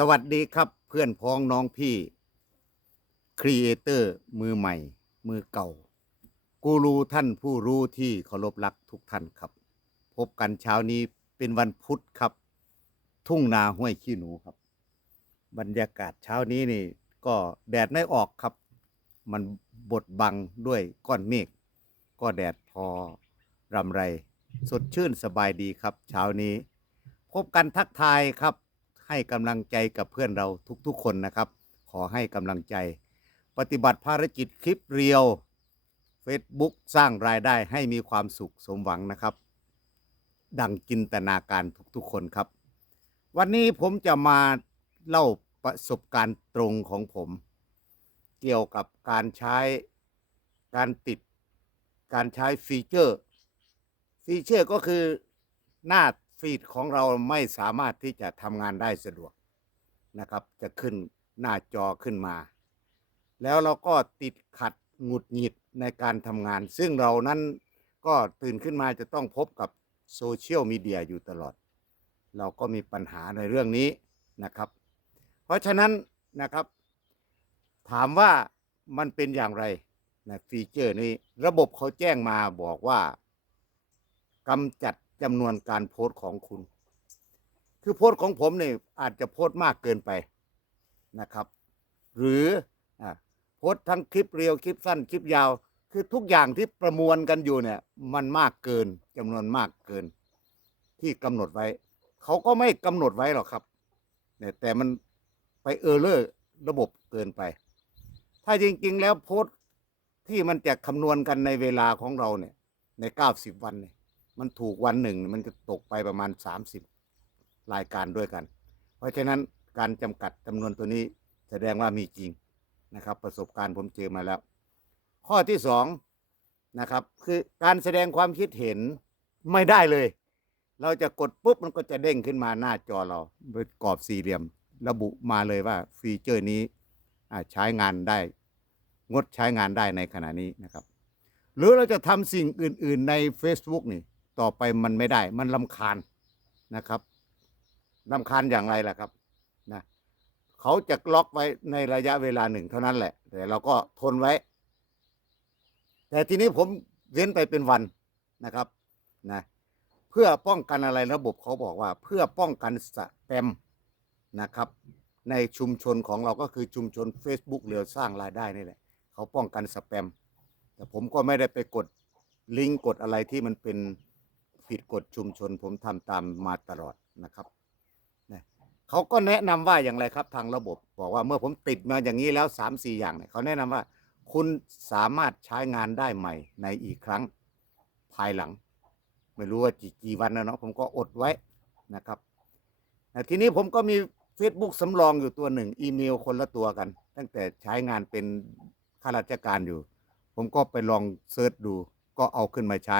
สวัสดีครับเพื่อนพ้องน้องพี่ครีเอเตอร์มือใหม่ มือเก่า กูรูท่านผู้รู้ที่เคารพรักทุกท่านครับ พบกันเช้านี้เป็นวันพุธครับ ทุ่งนาห้วยขี้หนูครับ บรรยากาศเช้านี้นี่ ก็แดดไม่ออกครับ มันบดบังด้วยก้อนเมฆก็แดดพอรำไร สดชื่นสบายดีครับ เช้านี้ พบกันทักทายครับ ให้กำลังใจกับเพื่อนเราทุกๆคนนะครับ ขอให้กำลังใจ ปฏิบัติภารกิจคลิปเรียว Facebook สร้างรายได้ให้มีความสุขสมหวังนะครับ ดังจินตนาการทุกๆคนครับ วันนี้ผมจะมาเล่าประสบการณ์ตรงของผม เกี่ยวกับการใช้การติดการใช้ฟีเจอร์ ฟีเจอร์ก็คือหน้า ฟีดของเราไม่สามารถที่จะทำงานได้สะดวกนะครับ จะขึ้นหน้าจอขึ้นมา แล้วเราก็ติดขัดหงุดหงิดในการทำงาน ซึ่งเรานั้นก็ตื่นขึ้นมาจะต้องพบกับโซเชียลมีเดียอยู่ตลอด เราก็มีปัญหาในเรื่องนี้นะครับ เพราะฉะนั้นนะครับ ถามว่ามันเป็นอย่างไรนะฟีเจอร์นี้ ระบบเขาแจ้งมาบอกว่ากำจัด จำนวนการโพสต์ของคุณ คือโพสต์ของผมเนี่ยอาจจะโพสต์มากเกินไปนะครับ หรืออโพสต์ทั้งคลิปเรียวคลิปสั้นคลิปยาว คือทุกอย่างที่ประมวลกันอยู่เนี่ย มันมากเกินจำนวนมากเกิน ที่กำหนดไว้ เขาก็ไม่กำหนดไว้หรอกครับเนี่ยแต่มันไปเออร์เลอร์ระบบเกินไป ถ้าจริง ๆ แล้วโพสต์ที่มันจะคำนวณกันในเวลาของเราเนี่ยใน 90 วันเนี่ย มันถูกวันหนึ่ง มันจะตกไปประมาณ 30 รายการด้วยกัน เพราะฉะนั้นการจำกัดจำนวนตัวนี้แสดงว่ามีจริงนะครับ ประสบการณ์ผมเจอมาแล้ว ข้อที่สองนะครับคือการแสดงความคิดเห็นไม่ได้เลย เราจะกดปุ๊บมันก็จะเด้งขึ้นมาหน้าจอเราเป็นกรอบสี่เหลี่ยม ระบุมาเลยว่าฟีเจอร์นี้อ่าใช้งานได้งดใช้งานได้ในขณะนี้นะครับ หรือเราจะทำสิ่งอื่น ๆ ใน Facebook นี่ ต่อไปมันไม่ได้ มันลำคาญนะครับลำคาญอย่างไรล่ะครับนะเขาจะล็อกไว้ในระยะเวลาหนึ่งเท่านั้นแหละ แต่เราก็ทนไว้ แต่ทีนี้ผมเว้นไปเป็นวันนะครับนะเพื่อป้องกันอะไรระบบเขาบอกว่า เพื่อป้องกันสแปมนะครับ ในชุมชนของเราก็คือชุมชน Facebook เรือสร้างรายได้นี่แหละเขาป้องกันสแปม แต่ผมก็ไม่ได้ไปกดลิงก์กดอะไรที่มันเป็น ผิดกฎชุมชนผมทำตามมาตลอดนะครับนะเขาก็แนะนำว่าอย่างไรครับทางระบบ บอกว่าเมื่อผมติดมาอย่างนี้แล้วสามสี่อย่างเนี่ยเขาแนะนำว่า คุณสามารถใช้งานได้ใหม่ในอีกครั้งภายหลัง ไม่รู้ว่ากี่กี่วันนะเนาะผมก็อดไว้นะครับทีนี้ผมก็มี Facebook สำรองอยู่ตัวหนึ่ง อีเมลคนละตัวกัน ตั้งแต่ใช้งานเป็นข้าราชการอยู่ ผมก็ไปลองเซิร์ชดูก็เอาขึ้นมาใช้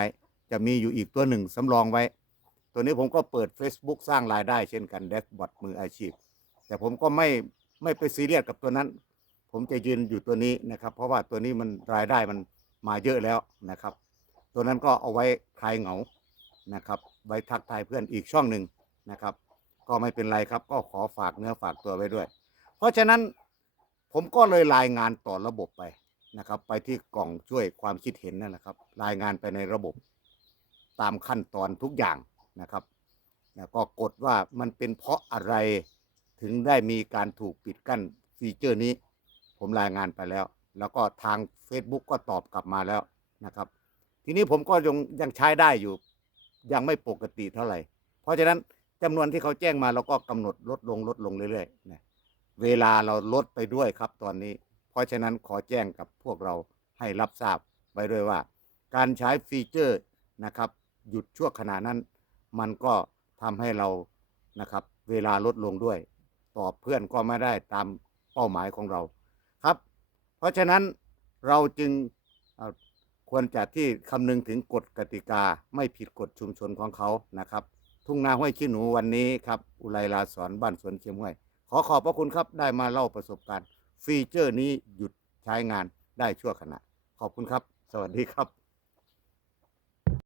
จะมีอยู่อีกตัวหนึ่งสำรองไว้ ตัวนี้ผมก็เปิด Facebook สร้างรายได้เช่นกันแดชบอทมืออาชีพ แต่ผมก็ไม่ไม่ไปซีเรียสกับตัวนั้น ผมจะยืนอยู่ตัวนี้นะครับ เพราะว่าตัวนี้มันรายได้มันมาเยอะแล้วนะครับ ตัวนั้นก็เอาไว้คลายเหงานะครับไว้ทักทายเพื่อนอีกช่องหนึ่งนะครับ ก็ไม่เป็นไรครับ ก็ขอฝากเนื้อฝากตัวไว้ด้วย เพราะฉะนั้นผมก็เลยรายงานต่อระบบไปนะครับ ไปที่กล่องช่วยความคิดเห็นนั่นแหละครับ รายงานไปในระบบ ตามขั้นตอนทุกอย่างนะครับแล้วก็กดว่ามันเป็นเพราะอะไรถึงได้มีการถูกปิดกั้นฟีเจอร์นี้ ผมรายงานไปแล้ว แล้วก็ทาง Facebook ก็ตอบกลับมาแล้วนะครับ ทีนี้ผมก็ยังยังใช้ได้อยู่ ยังไม่ปกติเท่าไหร่ เพราะฉะนั้นจำนวนที่เขาแจ้งมาเราก็กำหนดลดลงลดลงเรื่อยๆนะเวลาเราลดไปด้วยครับตอนนี้ เพราะฉะนั้นขอแจ้งกับพวกเราให้รับทราบไว้ด้วยว่า การใช้ฟีเจอร์นะครับ หยุดชั่วขณะนั้น มันก็ทำให้เรานะครับ เวลาลดลงด้วย ตอบเพื่อนก็ไม่ได้ตามเป้าหมายของเราครับ เพราะฉะนั้นเราจึงควรจะที่คำนึงถึงกฎกติกาไม่ผิดกฎชุมชนของเขานะครับ ทุ่งนาห้วยขี้หนูวันนี้ครับอุไรลาสอนบ้านสวนเชียงห้วย ขอขอบพระคุณครับได้มาเล่าประสบการณ์ ฟีเจอร์นี้หยุดใช้งานได้ชั่วขณะ ขอบคุณครับ สวัสดีครับ